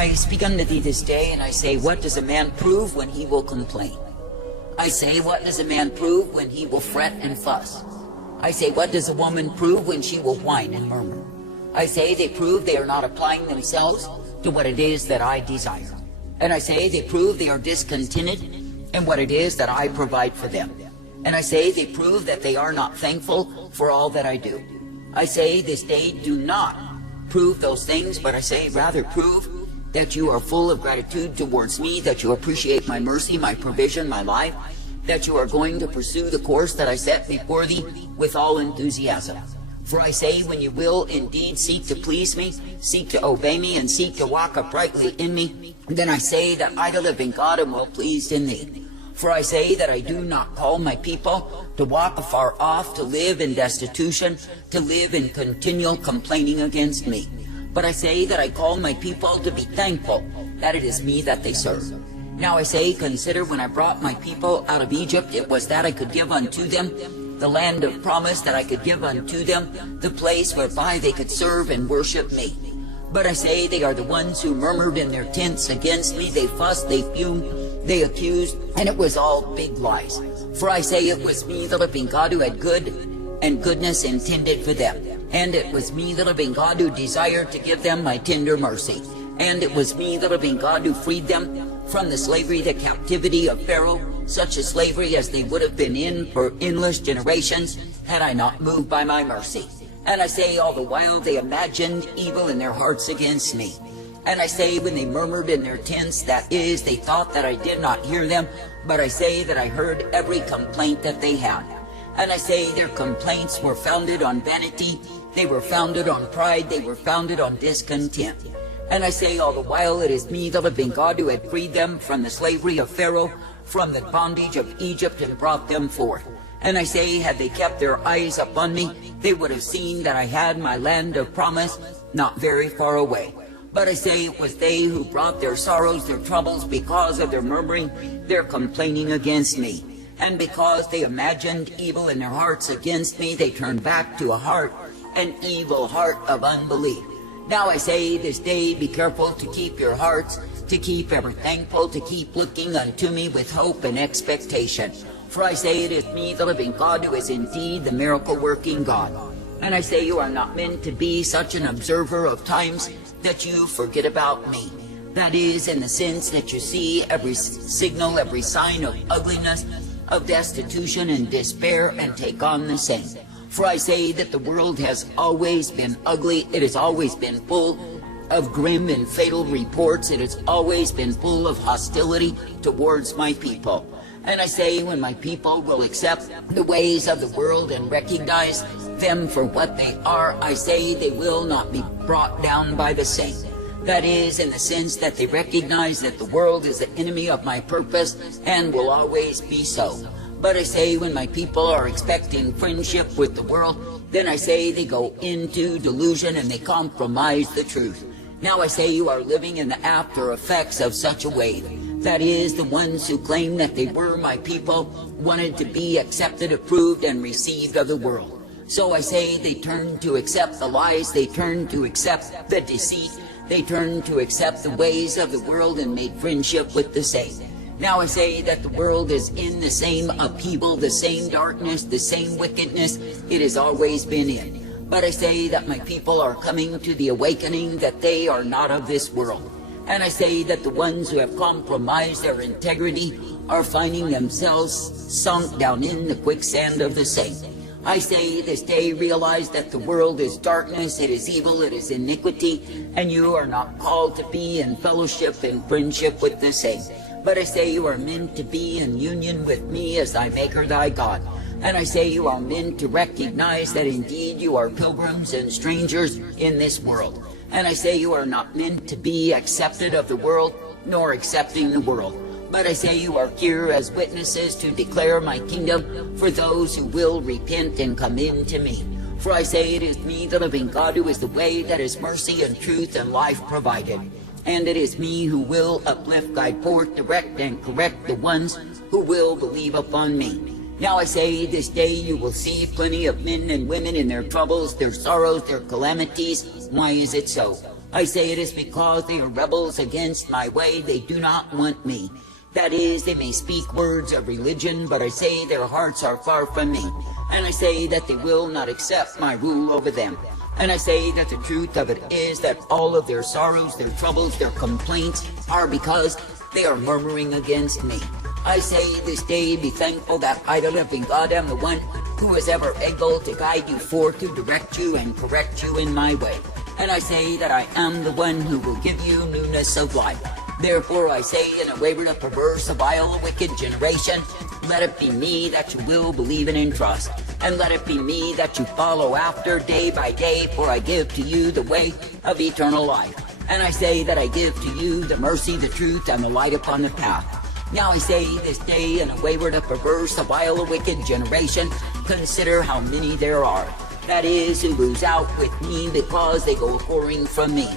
I speak unto thee this day, and I say, what does a man prove when he will complain? I say, what does a man prove when he will fret and fuss? I say, what does a woman prove when she will whine and murmur? I say, they prove they are not applying themselves to what it is that I desire. And I say, they prove they are discontented in what it is that I provide for them. And I say, they prove that they are not thankful for all that I do. I say, this day, do not prove those things, but I say, rather prove that you are full of gratitude towards me, that you appreciate my mercy, my provision, my life, that you are going to pursue the course that I set before thee with all enthusiasm. For I say, when you will indeed seek to please me, seek to obey me, and seek to walk uprightly in me, then I say that I, the living God, am well pleased in thee. For I say that I do not call my people to walk afar off, to live in destitution, to live in continual complaining against me. But I say that I call my people to be thankful that it is me that they serve. Now I say, consider when I brought my people out of Egypt, it was that I could give unto them the land of promise, that I could give unto them the place whereby they could serve and worship me. But I say, they are the ones who murmured in their tents against me. They fussed, they fumed, they accused, and it was all big lies. For I say, it was me, the living God, who had good and goodness intended for them. And it was me, the living God, who desired to give them my tender mercy. And it was me, the living God, who freed them from the slavery, the captivity of Pharaoh, such a slavery as they would have been in for endless generations, had I not moved by my mercy. And I say, all the while they imagined evil in their hearts against me. And I say, when they murmured in their tents, that is, they thought that I did not hear them, but I say that I heard every complaint that they had. And I say, their complaints were founded on vanity, they were founded on pride, they were founded on discontent. And I say, all the while, it is me, the living God, who had freed them from the slavery of Pharaoh, from the bondage of Egypt, and brought them forth. And I say, had they kept their eyes upon me, they would have seen that I had my land of promise not very far away. But I say, it was they who brought their sorrows, their troubles, because of their murmuring, their complaining against me. And because they imagined evil in their hearts against me, they turned back to an evil heart of unbelief. Now I say, this day, be careful to keep your hearts, to keep ever thankful, to keep looking unto me with hope and expectation. For I say, it is me, the living God, who is indeed the miracle-working God. And I say, you are not meant to be such an observer of times that you forget about me. That is, in the sense that you see every signal, every sign of ugliness, of destitution and despair, and take on the same. For I say that the world has always been ugly. It has always been full of grim and fatal reports. It has always been full of hostility towards my people. And I say, when my people will accept the ways of the world and recognize them for what they are, I say they will not be brought down by the same. That is, in the sense that they recognize that the world is the enemy of my purpose and will always be so. But I say, when my people are expecting friendship with the world, then I say they go into delusion and they compromise the truth. Now I say, you are living in the after effects of such a wave. That is, the ones who claim that they were my people wanted to be accepted, approved, and received of the world. So I say, they turned to accept the lies, they turned to accept the deceit, they turned to accept the ways of the world and made friendship with the same. Now I say that the world is in the same upheaval, the same darkness, the same wickedness it has always been in. But I say that my people are coming to the awakening that they are not of this world. And I say that the ones who have compromised their integrity are finding themselves sunk down in the quicksand of the same. I say this day, realize that the world is darkness, it is evil, it is iniquity, and you are not called to be in fellowship and friendship with the same. But I say you are meant to be in union with me as thy Maker, thy God. And I say you are meant to recognize that indeed you are pilgrims and strangers in this world. And I say you are not meant to be accepted of the world, nor accepting the world. But I say you are here as witnesses to declare my kingdom for those who will repent and come into me. For I say it is me, the living God, who is the way, that is mercy and truth and life provided. And it is me who will uplift, guide forth, direct, and correct the ones who will believe upon me. Now I say, this day you will see plenty of men and women in their troubles, their sorrows, their calamities. Why is it so? I say it is because they are rebels against my way. They do not want me. That is, they may speak words of religion, but I say their hearts are far from me. And I say that they will not accept my rule over them. And I say that the truth of it is that all of their sorrows, their troubles, their complaints are because they are murmuring against me. I say this day, be thankful that I, the living God, am the one who is ever able to guide you forth, to direct you and correct you in my way. And I say that I am the one who will give you newness of life. Therefore I say, in a wayward, a perverse, a vile, a wicked generation, let it be me that you will believe in and trust. And let it be me that you follow after day by day, for I give to you the way of eternal life. And I say that I give to you the mercy, the truth, and the light upon the path. Now I say this day, in a wayward, a perverse, a vile, a wicked generation, consider how many there are. That is, who lose out with me because they go whoring from me.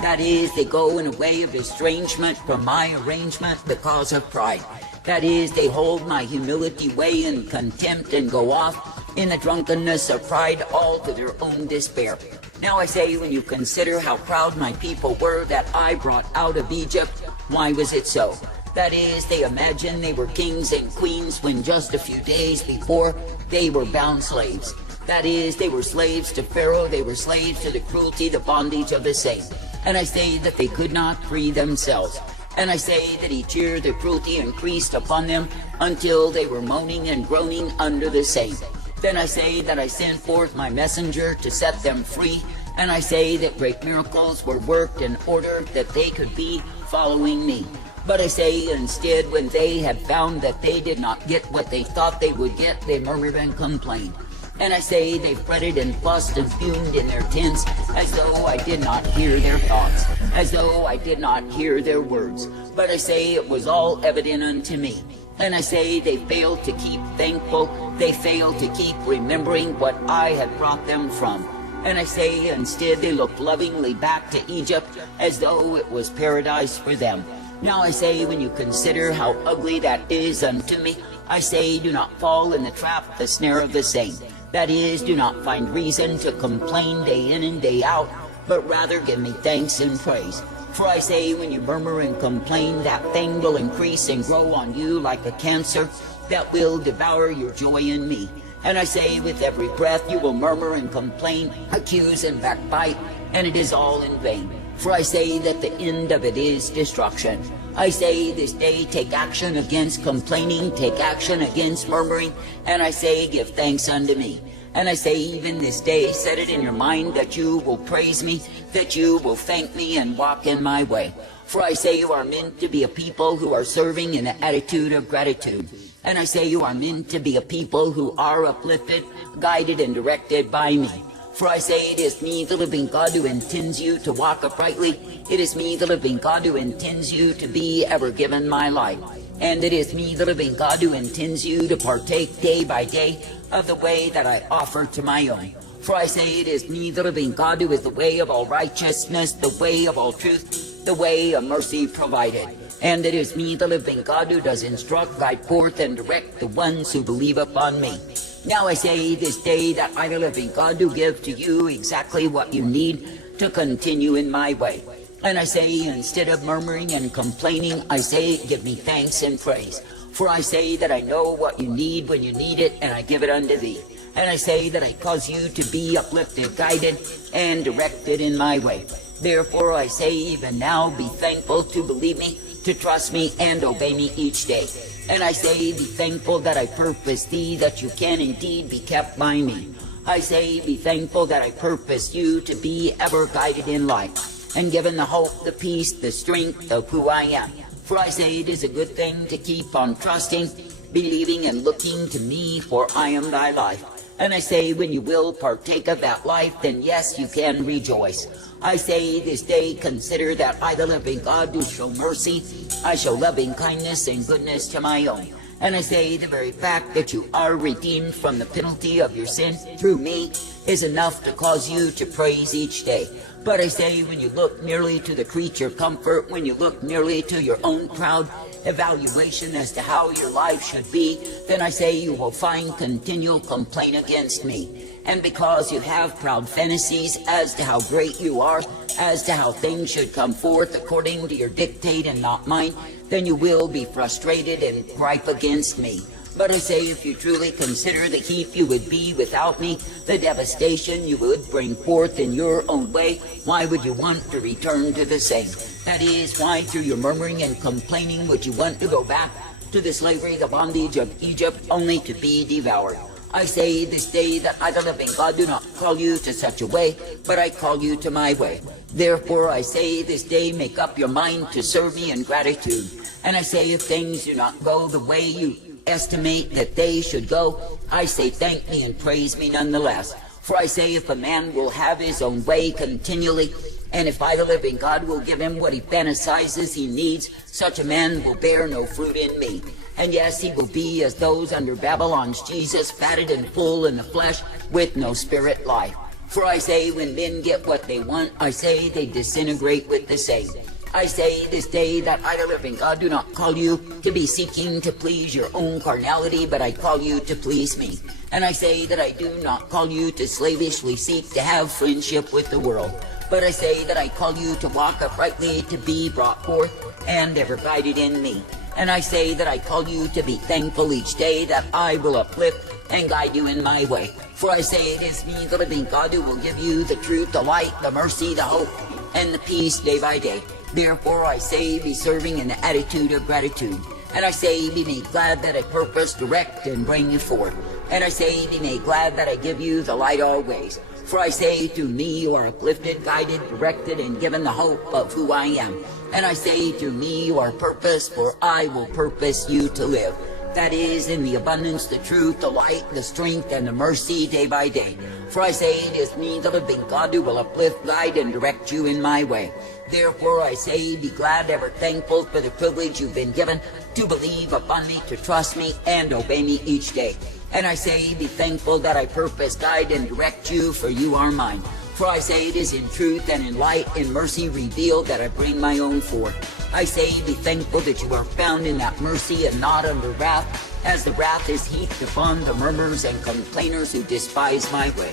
That is, they go in a way of estrangement from my arrangement because of pride. That is, they hold my humility way in contempt and go off in the drunkenness of pride, all to their own despair. Now I say, when you consider how proud my people were that I brought out of Egypt, why was it so? That is, they imagined they were kings and queens when just a few days before they were bound slaves. That is, they were slaves to Pharaoh, they were slaves to the cruelty, the bondage of the same. And I say that they could not free themselves. And I say that each year the cruelty increased upon them until they were moaning and groaning under the same. Then I say that I sent forth my messenger to set them free. And I say that great miracles were worked in order that they could be following me. But I say instead, when they had found that they did not get what they thought they would get, they murmured and complained. And I say they fretted and fussed and fumed in their tents, as though I did not hear their thoughts, as though I did not hear their words. But I say it was all evident unto me. And I say they failed to keep thankful, they failed to keep remembering what I had brought them from. And I say instead they looked lovingly back to Egypt, as though it was paradise for them. Now I say, when you consider how ugly that is unto me, I say, do not fall in the trap, the snare of the same. That is, do not find reason to complain day in and day out, but rather give me thanks and praise. For I say, when you murmur and complain, that thing will increase and grow on you like a cancer that will devour your joy in me. And I say, with every breath you will murmur and complain, accuse and backbite, and it is all in vain. For I say that the end of it is destruction. I say this day, take action against complaining, take action against murmuring, and I say, give thanks unto me. And I say, even this day, set it in your mind that you will praise me, that you will thank me and walk in my way. For I say, you are meant to be a people who are serving in an attitude of gratitude. And I say, you are meant to be a people who are uplifted, guided and directed by me. For I say, it is me, the living God, who intends you to walk uprightly. It is me, the living God, who intends you to be ever given my life. And it is me, the living God, who intends you to partake day by day of the way that I offer to my own. For I say, it is me, the living God, who is the way of all righteousness, the way of all truth, the way of mercy provided. And it is me, the living God, who does instruct, guide forth, and direct the ones who believe upon me. Now I say this day that I, the living God, do give to you exactly what you need to continue in my way. And I say, instead of murmuring and complaining, I say, give me thanks and praise. For I say that I know what you need when you need it, and I give it unto thee. And I say that I cause you to be uplifted, guided, and directed in my way. Therefore I say, even now, be thankful to believe me, to trust me, and obey me each day. And I say, be thankful that I purpose thee, that you can indeed be kept by me. I say, be thankful that I purpose you to be ever guided in life, and given the hope, the peace, the strength of who I am. For I say, it is a good thing to keep on trusting, believing, and looking to me, for I am thy life. And I say, when you will partake of that life, then yes, you can rejoice. I say this day, consider that I, the living God, do show mercy. I show loving kindness and goodness to my own. And I say, the very fact that you are redeemed from the penalty of your sin through me is enough to cause you to praise each day. But I say, when you look merely to the creature comfort, when you look merely to your own proud evaluation as to how your life should be, then I say you will find continual complaint against me. And because you have proud fantasies as to how great you are, as to how things should come forth according to your dictate and not mine, then you will be frustrated and gripe against me. But I say, if you truly consider the heap you would be without me, the devastation you would bring forth in your own way, why would you want to return to the same? That is, why through your murmuring and complaining would you want to go back to the slavery, the bondage of Egypt, only to be devoured? I say this day that I, the living God, do not call you to such a way, but I call you to my way. Therefore I say this day, make up your mind to serve me in gratitude. And I say, if things do not go the way you estimate that they should go, I say thank me and praise me nonetheless. For I say, if a man will have his own way continually, and if I, the living God, will give him what he fantasizes he needs, such a man will bear no fruit in me. And yes, he will be as those under Babylon's Jesus, fatted and full in the flesh, with no spirit life. For I say, when men get what they want, I say they disintegrate with the same. I say this day that I, the living God, do not call you to be seeking to please your own carnality, but I call you to please me. And I say that I do not call you to slavishly seek to have friendship with the world, but I say that I call you to walk uprightly, to be brought forth, and ever guided in me. And I say that I call you to be thankful each day, that I will uplift and guide you in my way. For I say it is me, the living God, who will give you the truth, the light, the mercy, the hope, and the peace day by day. Therefore I say, be serving in the attitude of gratitude. And I say, be made glad that I purpose, direct, and bring you forth. And I say, be made glad that I give you the light always. For I say, through me you are uplifted, guided, directed, and given the hope of who I am. And I say, through me you are purposed, for I will purpose you to live. That is, in the abundance, the truth, the light, the strength, and the mercy day by day. For I say, it is me, the living God, who will uplift, guide, and direct you in my way. Therefore I say, be glad, ever thankful for the privilege you've been given to believe upon me, to trust me, and obey me each day. And I say, be thankful that I purpose, guide, and direct you, for you are mine. For I say, it is in truth and in light and mercy revealed that I bring my own forth. I say, be thankful that you are found in that mercy and not under wrath, as the wrath is heaped upon the murmurers and complainers who despise my way.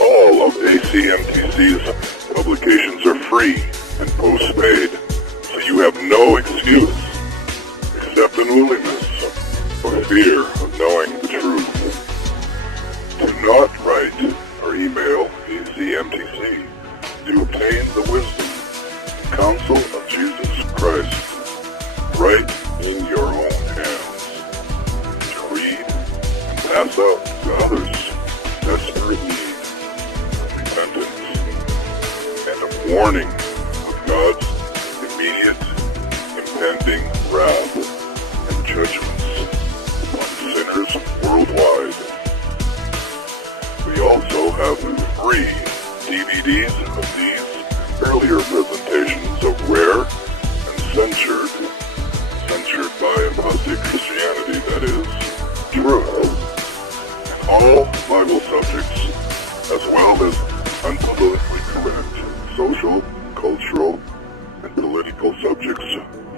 All of ACMTC's publications are free and post-paid, so you have no excuse, except unwillingness or fear of knowing the truth. Do not write or email ACMTC to obtain the wisdom and counsel of Jesus Christ right in your own hands, to read and pass out to others desperate need of repentance and a warning of God's immediate impending wrath and judgments upon sinners worldwide. We also have free DVDs of these earlier presentations of rare and censored by apostate Christianity, that is, truth, and all Bible subjects, as well as unpolitically correct social, cultural, and political subjects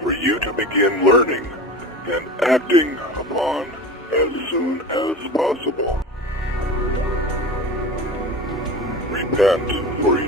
for you to begin learning and acting upon as soon as possible. Repent, for